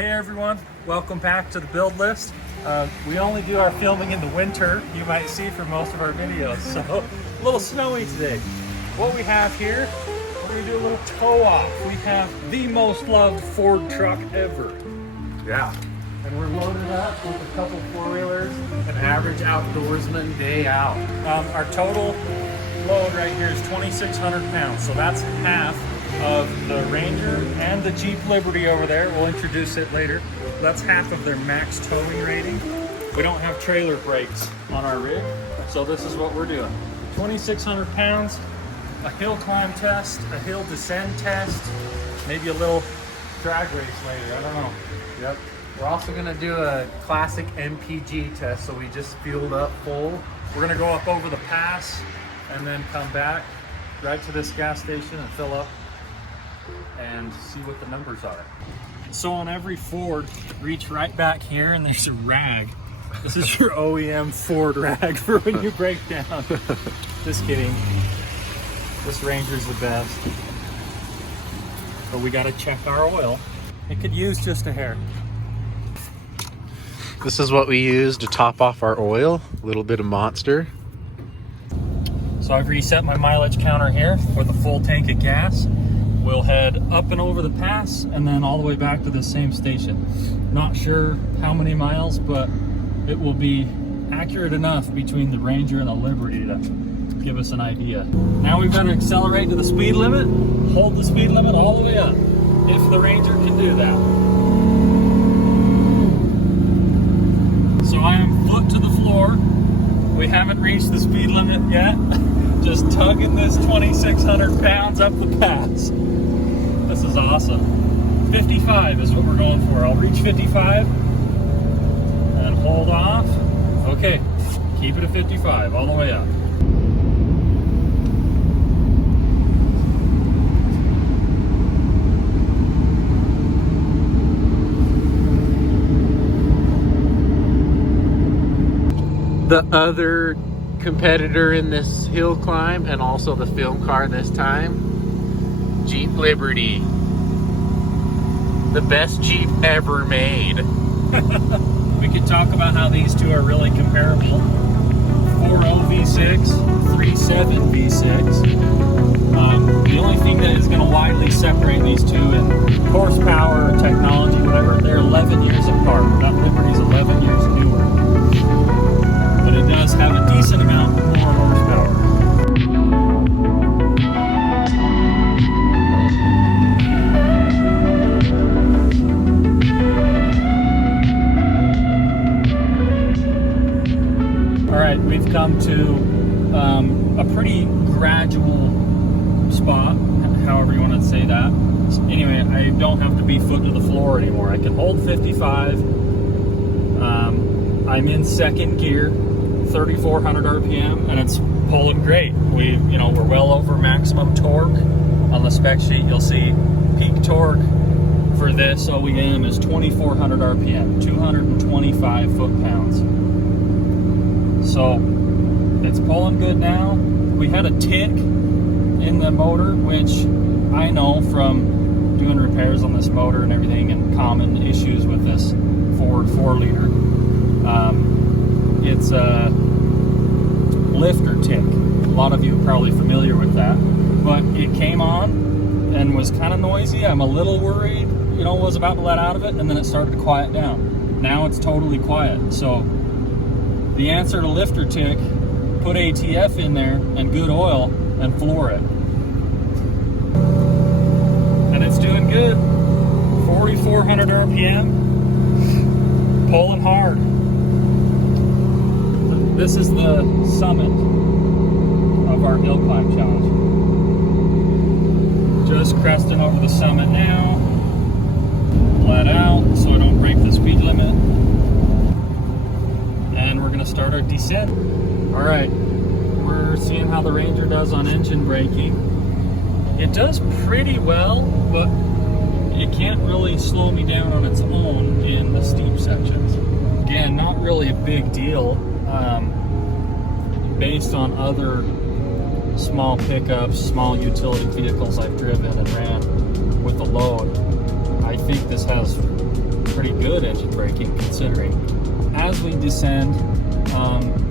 Hey everyone, welcome back to the build list. We only do our filming in the winter, you might see from most of our videos, so a little snowy today. What we have here, we're going to do a little tow off. We have the most loved Ford truck ever. Yeah. And we're loaded up with a couple four-wheelers. An average outdoorsman day out. Our total load right here is 2,600 pounds, so that's half of the Ranger and the Jeep Liberty over there. We'll introduce it later. That's half of their max towing rating. We don't have trailer brakes on our rig, so this is what we're doing. 2,600 pounds, a hill climb test, a hill descend test, maybe a little drag race later, I don't know. Yep. We're also gonna do a classic MPG test, so we just fueled up full. We're gonna go up over the pass and then come back right to this gas station and fill up and see what the numbers are. So on every Ford, reach right back here and there's a rag. This is your OEM Ford rag for when you break down. Just kidding. This Ranger's the best. But we gotta check our oil. It could use just a hair. This is what we use to top off our oil. A little bit of Monster. So I've reset my mileage counter here with a full tank of gas. We'll head up and over the pass and then all the way back to the same station. Not sure how many miles, but it will be accurate enough between the Ranger and the Liberty to give us an idea. Now we've got to accelerate to the speed limit, hold the speed limit all the way up, if the Ranger can do that. So I am foot to the floor. We haven't reached the speed limit yet. Just tugging this 2,600 pounds up the pass. This is awesome. 55 is what we're going for. I'll reach 55 and hold off. Okay, keep it at 55 all the way up. The other competitor in this hill climb, and also the film car this time, Jeep Liberty. The best Jeep ever made. We could talk about how these two are really comparable. 4.0 V6, 3.7 V6. The only thing that is going to widely separate these two in horsepower, technology, whatever, they're 11 years apart. That Liberty's 11 years newer. But it does have a decent amount more horsepower. Alright, we've come to a pretty gradual spot, however you want to say that. Anyway, I don't have to be foot to the floor anymore. I can hold 55. I'm in second gear, 3,400 RPM, and it's pulling great. We're well over maximum torque. On the spec sheet, you'll see peak torque for this OEM is 2,400 RPM, 225 foot-pounds. So it's pulling good now. We had a tick in the motor, which I know from doing repairs on this motor and everything, and common issues with this Ford 4-liter. It's a lifter tick. A lot of you are probably familiar with that. But it came on and was kind of noisy. I'm a little worried, was about to let out of it, and then it started to quiet down. Now it's totally quiet. So the answer to lifter tick, put ATF in there and good oil and floor it. And it's doing good. 4,400 RPM, pulling hard. This is the summit of our hill climb challenge. Just cresting over the summit now. Flat out so I don't break the speed limit. And we're gonna start our descent. All right, we're seeing how the Ranger does on engine braking. It does pretty well, but it can't really slow me down on its own in the steep sections. Again, not really a big deal. Based on other small pickups, small utility vehicles I've driven and ran with the load, I think this has pretty good engine braking considering. As we descend,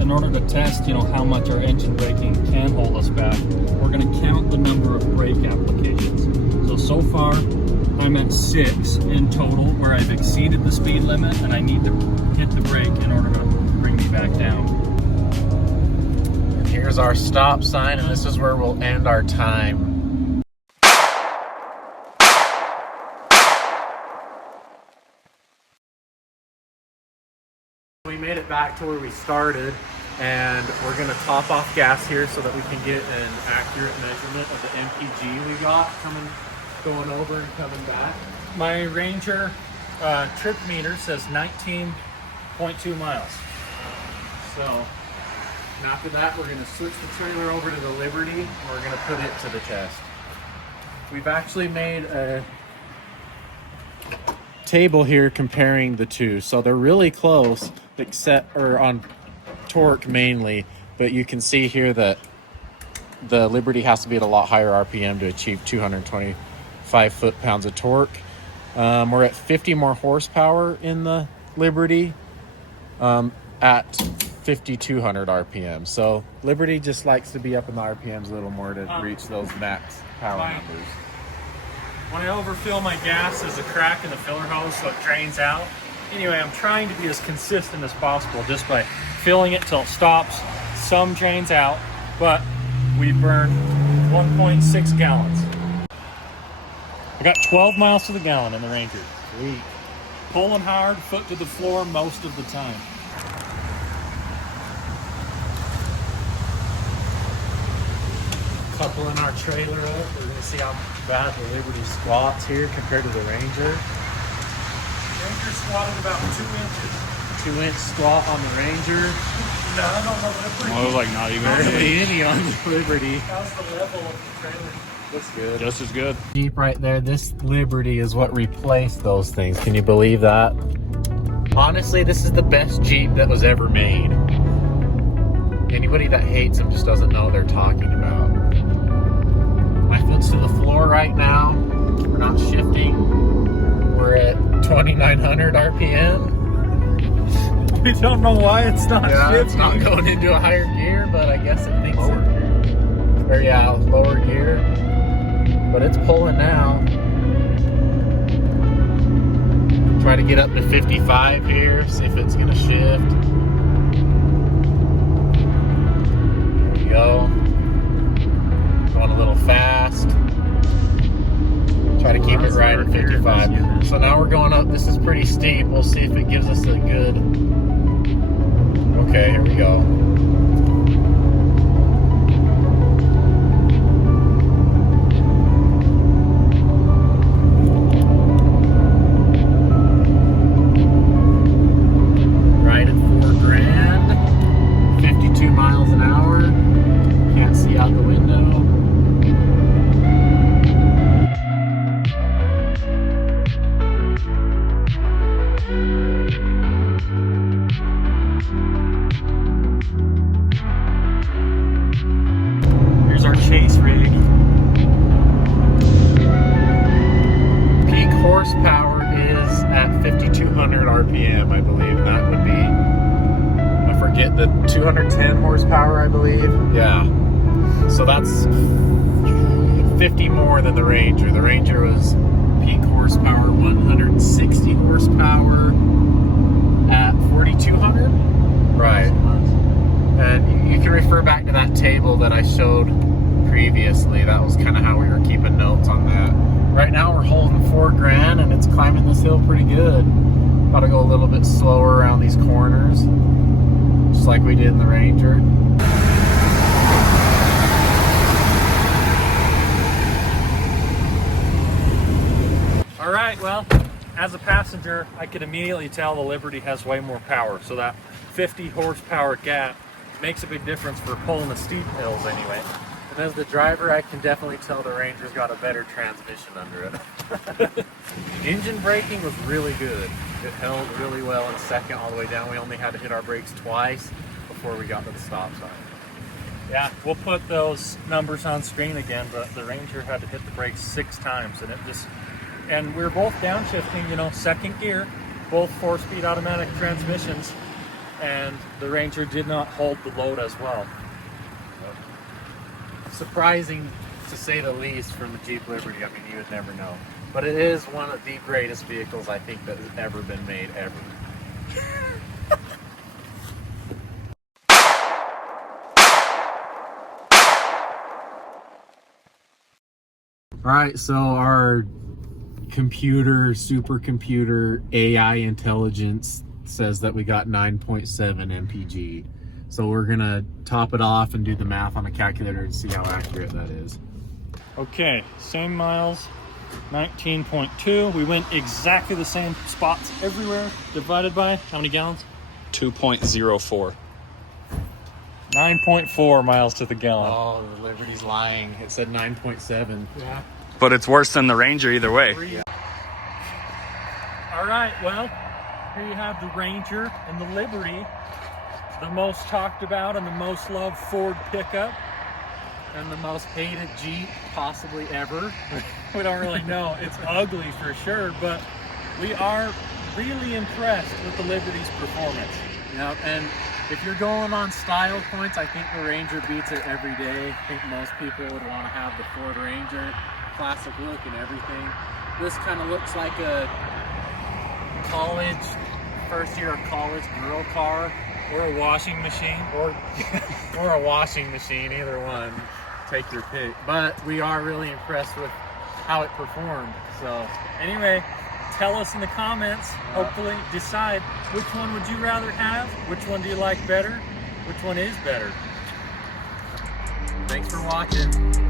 in order to test, you know, how much our engine braking can hold us back, we're going to count the number of brake applications. So far, I'm at 6 in total where I've exceeded the speed limit and I need to hit the brake in order to bring me back down. And here's our stop sign, and this is where we'll end our time. We made it back to where we started, and we're going to top off gas here so that we can get an accurate measurement of the MPG we got going over and coming back. My Ranger trip meter says 19.2 miles. So, and after that, we're going to switch the trailer over to the Liberty, and we're going to put it to the test. We've actually made a table here comparing the two, so they're really close, except on torque mainly, but you can see here that the Liberty has to be at a lot higher RPM to achieve 225 foot-pounds of torque. We're at 50 more horsepower in the Liberty at 5,200 RPM. So Liberty just likes to be up in the RPMs a little more to reach those max power numbers. When I overfill my gas, there's a crack in the filler hose so it drains out. Anyway, I'm trying to be as consistent as possible just by filling it till it stops. Some drains out, but we burned 1.6 gallons. I got 12 miles to the gallon in the Ranger. Sweet. Pulling hard, foot to the floor most of the time. Coupling our trailer up, we're going to see how bad the Liberty squats here compared to the Ranger. Ranger squatted about 2 inches. 2-inch squat on the Ranger. No, Liberty. Well, it was like not even Barely any on the Liberty. How's the level of the trailer? That's good. just as good. Jeep right there. This Liberty is what replaced those things. Can you believe that? Honestly, this is the best Jeep that was ever made. Anybody that hates them just doesn't know what they're talking about. My foot's to the floor right now. We're not shifting. We're at 2,900 RPM. We don't know why it's not shifting. It's not going into a higher gear, but I guess it thinks lower gear. But it's pulling now. Try to get up to 55 here, see if it's gonna shift. There we go. Going a little fast. Try to keep it right at 55. So now we're going up. This is pretty steep. We'll see if it gives us a good. Okay, here we go. Right at 4 grand. 52 miles an hour. Can't see out the window. Here's our chase rig. Peak horsepower is at 5,200 RPM, I believe. That would be, I forget, the 210 horsepower, I believe. Yeah. So that's 50 more than the Ranger. The Ranger was peak horsepower 160 horsepower at 4,200. Right. And you can refer back to that table that I showed previously. That was kind of how we were keeping notes on that. Right now we're holding 4 grand and it's climbing this hill pretty good. Got to go a little bit slower around these corners, just like we did in the Ranger. All right, well, as a passenger, I could immediately tell the Liberty has way more power. So that 50 horsepower gap makes a big difference for pulling the steep hills anyway. And as the driver, I can definitely tell the Ranger's got a better transmission under it. Engine braking was really good. It held really well in second all the way down. We only had to hit our brakes twice before we got to the stop sign. Yeah, we'll put those numbers on screen again, but the Ranger had to hit the brakes 6 times, and we were both downshifting, you know, second gear, both 4-speed automatic transmissions, and the Ranger did not hold the load as well. Surprising to say the least from the Jeep Liberty. I mean, you would never know. But it is one of the greatest vehicles I think that has ever been made, ever. All right, so our supercomputer AI intelligence says that we got 9.7 mpg. So we're gonna top it off and do the math on the calculator and see how accurate that is. Okay, same miles, 19.2. We went exactly the same spots everywhere, divided by how many gallons? 2.04. 9.4 miles to the gallon. Oh, the Liberty's lying. It said 9.7. Yeah. But it's worse than the Ranger either way. All right, well, here you have the Ranger and the Liberty, the most talked about and the most loved Ford pickup, And the most hated Jeep possibly ever. we don't really know. It's ugly for sure, but we are really impressed with the Liberty's performance. You know, and if you're going on style points, I think the Ranger beats it every day. I think most people would want to have the Ford Ranger, classic look and everything. This kind of looks like a first year of college girl car, Or a washing machine. or a washing machine, either one. Take your pick. But we are really impressed with how it performed. So Anyway, tell us in the comments, hopefully decide which one would you rather have, which one do you like better, which one is better. thanks for watching.